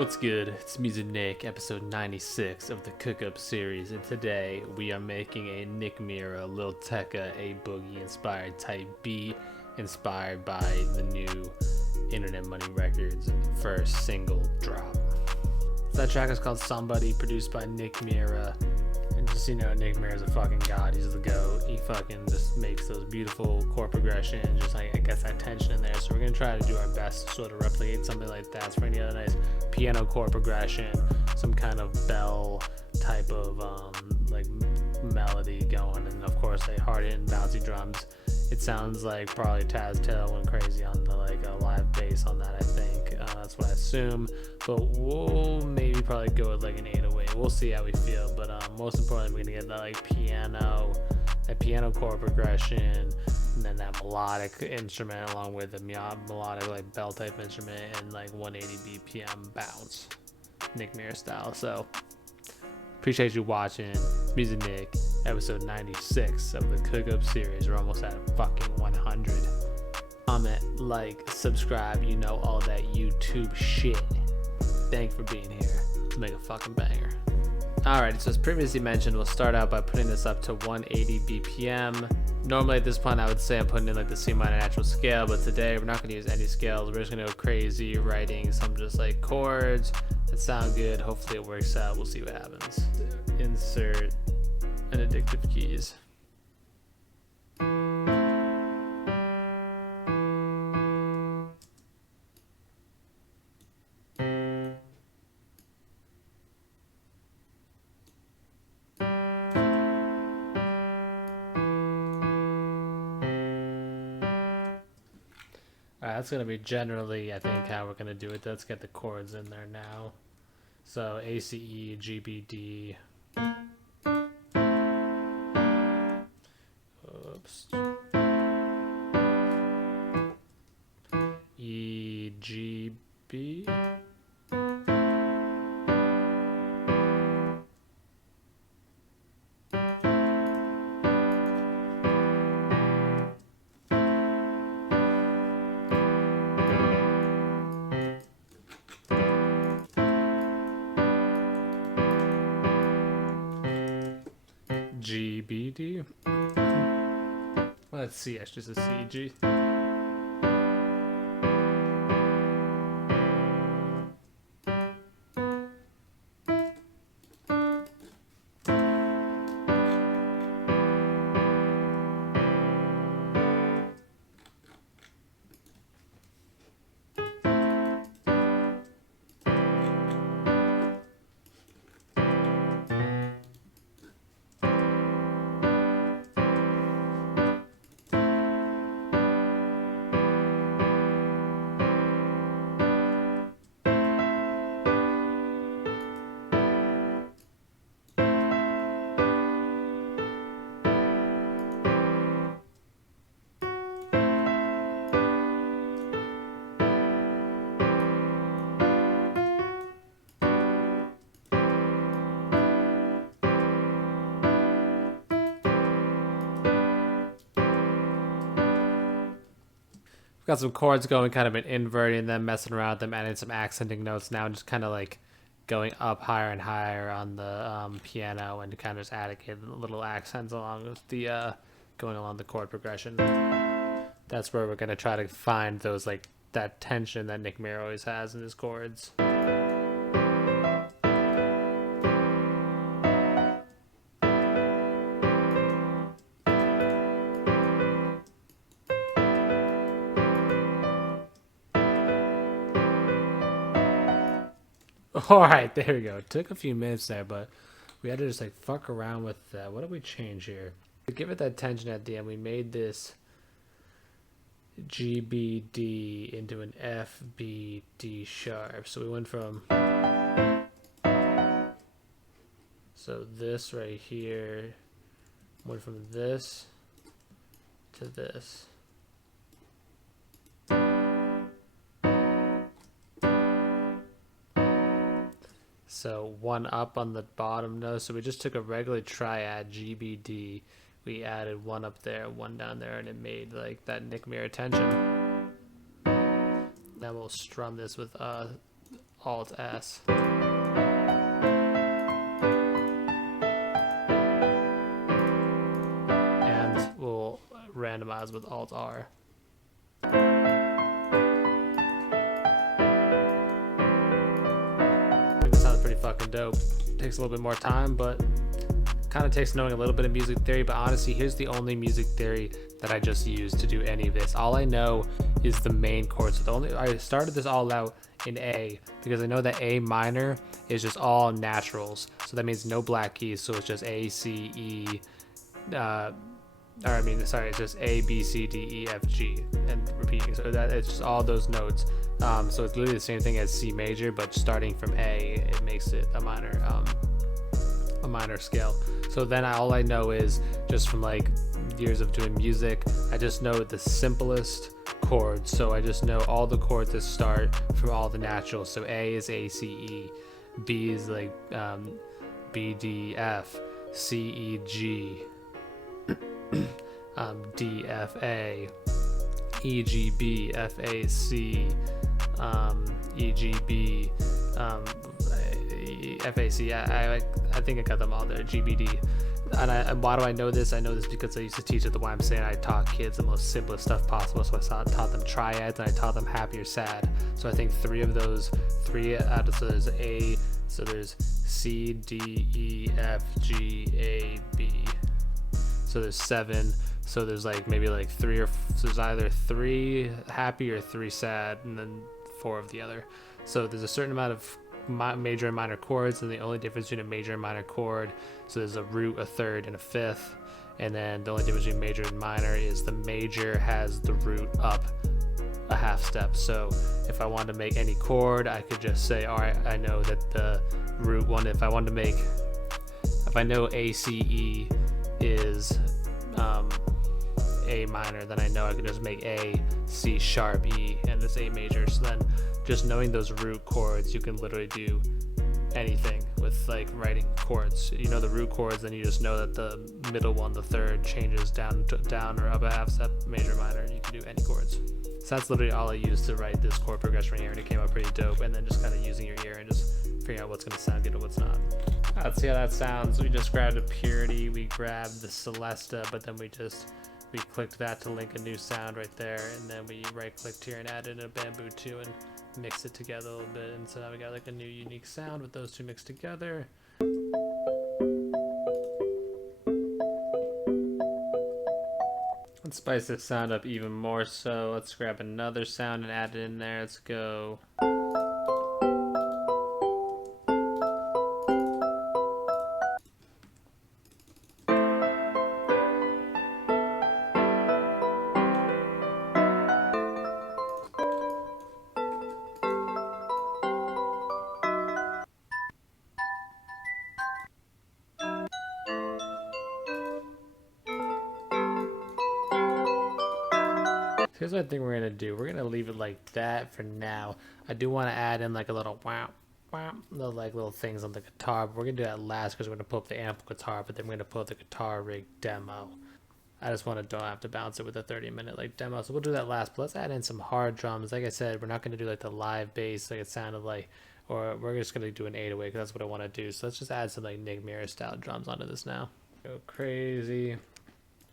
What's good? It's Music Nick, episode 96 of the Cook-Up series, and today we are making a Nick MIRA, LIL TECCA, a Boogie inspired type beat, inspired by the new Internet Money Records first single drop. So that track is called Somebody, produced by Nick MIRA. And just, you know, Nick Mira's a fucking god. He's the GOAT. He fucking just makes those beautiful chord progressions, just like it gets that tension in there. So we're gonna try to do our best to sort of replicate something like that. So for any other nice piano chord progression, some kind of bell type of like melody going, and of course like hard hitting bouncy drums. It sounds like probably Taz Taylor went crazy on the like a live bass on that. I think that's what I assume, but we'll maybe probably go with like an 808. We'll see how we feel, but most importantly, we're gonna get that like piano chord progression, and then that melodic instrument along with the melodic like bell type instrument and like 180 BPM bounce, Nick Mira style. So appreciate you watching Music Nick, episode 96 of the Cook-Up series. We're almost at fucking 100. Comment, like, subscribe, you know, all that YouTube shit. Thanks for being here. Let's make a fucking banger. Alright, so as previously mentioned, we'll start out by putting this up to 180 BPM. Normally at this point I would say I'm putting in like the C minor natural scale, but today we're not going to use any scales. We're just going to go crazy writing some just like chords that sound good. Hopefully it works out. We'll see what happens. Insert an addictive keys. Alright, that's going to be generally, I think, how we're going to do it. Let's get the chords in there now. So ACE, GBD. Oops. EGB. GBD. Let's see, it's just a CG. Got some chords going, kind of been inverting them, messing around with them, adding some accenting notes now, just kind of like going up higher and higher on the piano, and kind of just adding little accents along with the going along the chord progression. That's where we're gonna try to find those like that tension that Nick Mira always has in his chords. Alright, there we go. It took a few minutes there, but we had to just like fuck around with that. What did we change here? To give it that tension at the end, we made this GBD into an FBD sharp. So we went from, so this right here went from this to this. So one up on the bottom note. So we just took a regular triad GBD. We added one up there, one down there, and it made like that Nick Mira tension. Now we'll strum this with Alt S. And we'll randomize with Alt R. This sounds pretty fucking dope. Takes a little bit more time, but kind of takes knowing a little bit of music theory. But honestly, here's the only music theory that I just used to do any of this. All I know is the main chord. So I started this all out in A because I know that A minor is just all naturals. So that means no black keys. So it's just A, C, E, it's just A, B, C, D, E, F, G, and repeating. So that it's just all those notes. So it's literally the same thing as C major, but starting from A, it makes it a minor scale. So then all I know is just from like years of doing music, I just know the simplest chords. So I just know all the chords that start from all the naturals. So A is A, C, E, B is like B, D, F, C, E, G, D, F, A, E, G, B, F, A, C, E, G, B, F, A, C. I think I got them all there. G, B, D. And why do I know this? I know this because I used to teach at the YMCA, and I taught kids the most simplest stuff possible. So I taught them triads, and I taught them happy or sad. So I think three out of so there's A, so there's C, D, E, F, G, A, B. So there's 7. So there's like maybe like 3 or so there's either 3 happy or 3 sad, and then 4 of the other. So there's a certain amount of major and minor chords, and the only difference between a major and minor chord, so there's a root, a third, and a fifth, and then the only difference between major and minor is the major has the root up a half step. So if I wanted to make any chord, I could just say, all right, I know that the root one, if I know A, C, E is A minor, then I know I could just make A, C sharp, E, and this A major. So then just knowing those root chords, you can literally do anything with like writing chords. You know the root chords, then you just know that the middle one, the third, changes down or up a half step, major, minor, and you can do any chords. So that's literally all I used to write this chord progression right here, and it came out pretty dope. And then just kind of using your ear and just figuring out what's going to sound good and what's not. Let's see how that sounds. We just grabbed a Purity, we grabbed the Celesta, but then we clicked that to link a new sound right there, and then we right clicked here and added a Bamboo 2 and mixed it together a little bit, and so now we got like a new unique sound with those two mixed together. Let's spice this sound up even more, so let's grab another sound and add it in there. Let's go. Here's what I think we're gonna do. We're gonna leave it like that for now. I do want to add in like a little wow, little things on the guitar, but we're gonna do that last because we're gonna pull up the amp guitar, but then we're gonna pull up the guitar rig demo. I just don't have to bounce it with a 30-minute like demo, so we'll do that last. But let's add in some hard drums. Like I said, we're not gonna do like the live bass like it sounded like, or we're just gonna do an 808 because that's what I want to do. So let's just add some like Nick MIRA style drums onto this now. Go crazy. I'm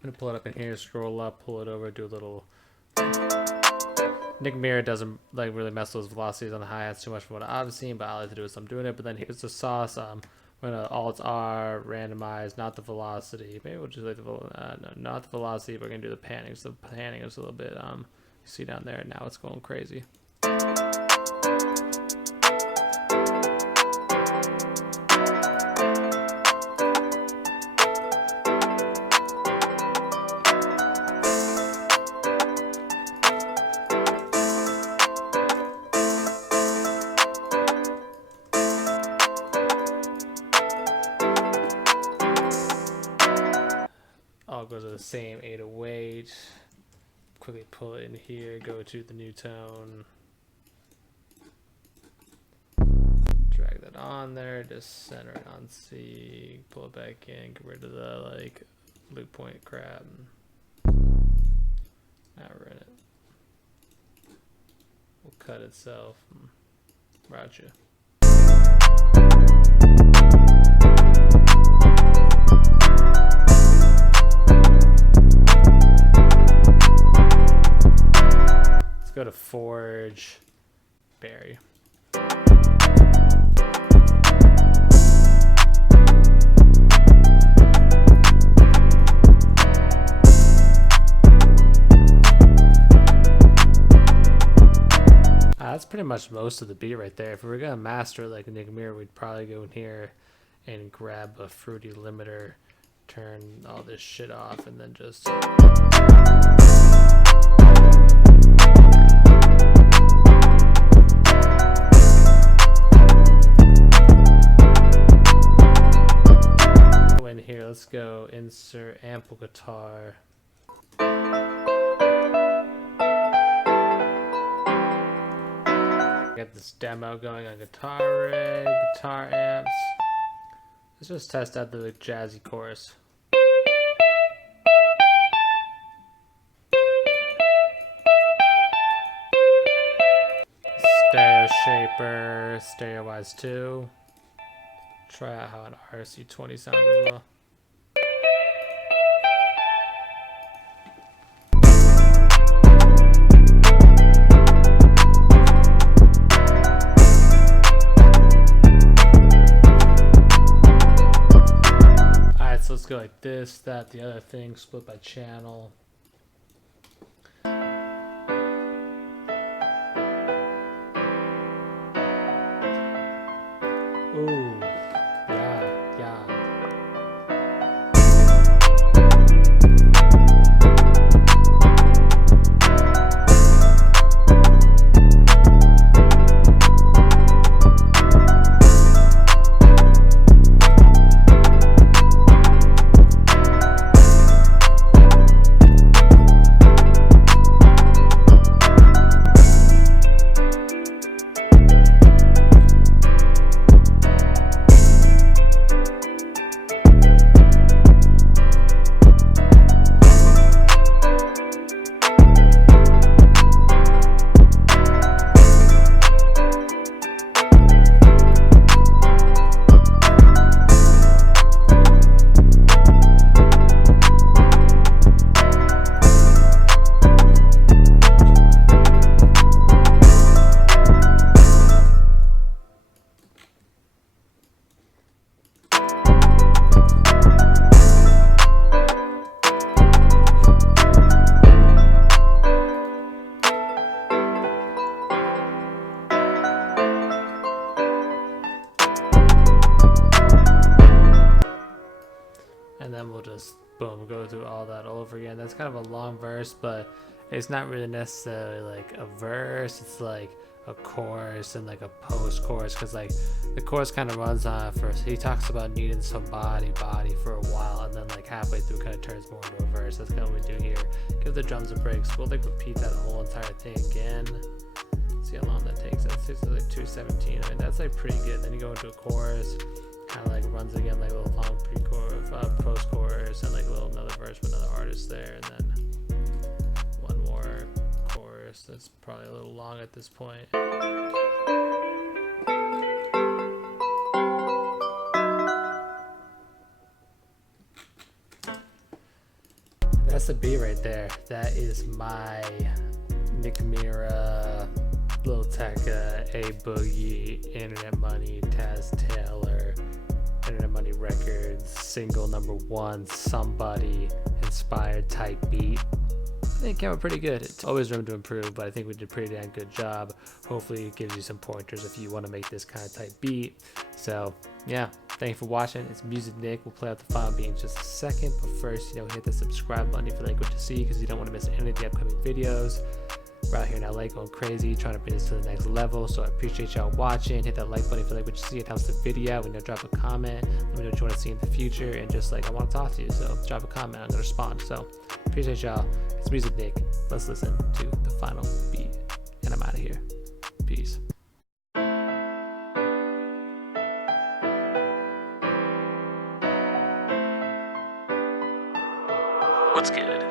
gonna pull it up in here, scroll up, pull it over, do a little. Nick MIRA doesn't like really mess with those velocities on the hi-hats too much from what I've seen, but I like to do is I'm doing it. But then here's the sauce. We're gonna Alt R, randomize, not the velocity. Maybe we'll just like the no, not the velocity. But we're gonna do the panning. So the panning is a little bit you see down there. Now it's going crazy. All goes to the same 808. Quickly pull it in here, go to the new tone. Drag that on there, just center it on C, pull it back in, get rid of the like loop point crap. Now we're in it. We'll cut itself. Roger. Let's go to Forge Berry. That's pretty much most of the beat right there. If we were gonna master it like a Nick MIRA, we'd probably go in here and grab a fruity limiter, turn all this shit off, and then just go in here. Let's go insert ample guitar. Get this demo going on guitar rig, guitar amps. Let's just test out the jazzy chorus. Stereo shaper, stereo wise 2. Try out how an RC20 sounds as well. Let's go like this, that, the other thing, split by channel. Ooh, yeah. And then we'll just boom, go through all that over again. That's kind of a long verse, but it's not really necessarily like a verse. It's like a chorus and like a post chorus, because like the chorus kind of runs on first. He talks about needing some body for a while, and then like halfway through kind of turns more into a verse. That's kind of what we do here. Give the drums a break. So we'll like repeat that whole entire thing again. See how long that takes. That's like 2:17. I mean, that's like pretty good. Then you go into a chorus, kind of like runs again like a little long pre-chorus, post-chorus, and like a little another verse with another artist there, and then one more chorus that's probably a little long at this point. That's the beat right there. That is my Nick MIRA, LIL TECCA, A Boogie, Internet Money, Taz Taylor, Internet Money Records, single #1, Somebody inspired type beat. I think it came out pretty good. It's always room to improve, but I think we did a pretty damn good job. Hopefully it gives you some pointers if you want to make this kind of type beat. So yeah, thank you for watching. It's Music Nick. We'll play out the final beat in just a second, but first, hit the subscribe button if you like what you see, because you don't want to miss any of the upcoming videos. We're out here in LA going crazy, trying to bring this to the next level. So I appreciate y'all watching. Hit that like button if you like what you see. It helps the video. Drop a comment. Let me know what you want to see in the future. And just like, I want to talk to you. So drop a comment. I'm going to respond. So appreciate y'all. It's Music Nick. Let's listen to the final beat. And I'm out of here. Peace. What's good?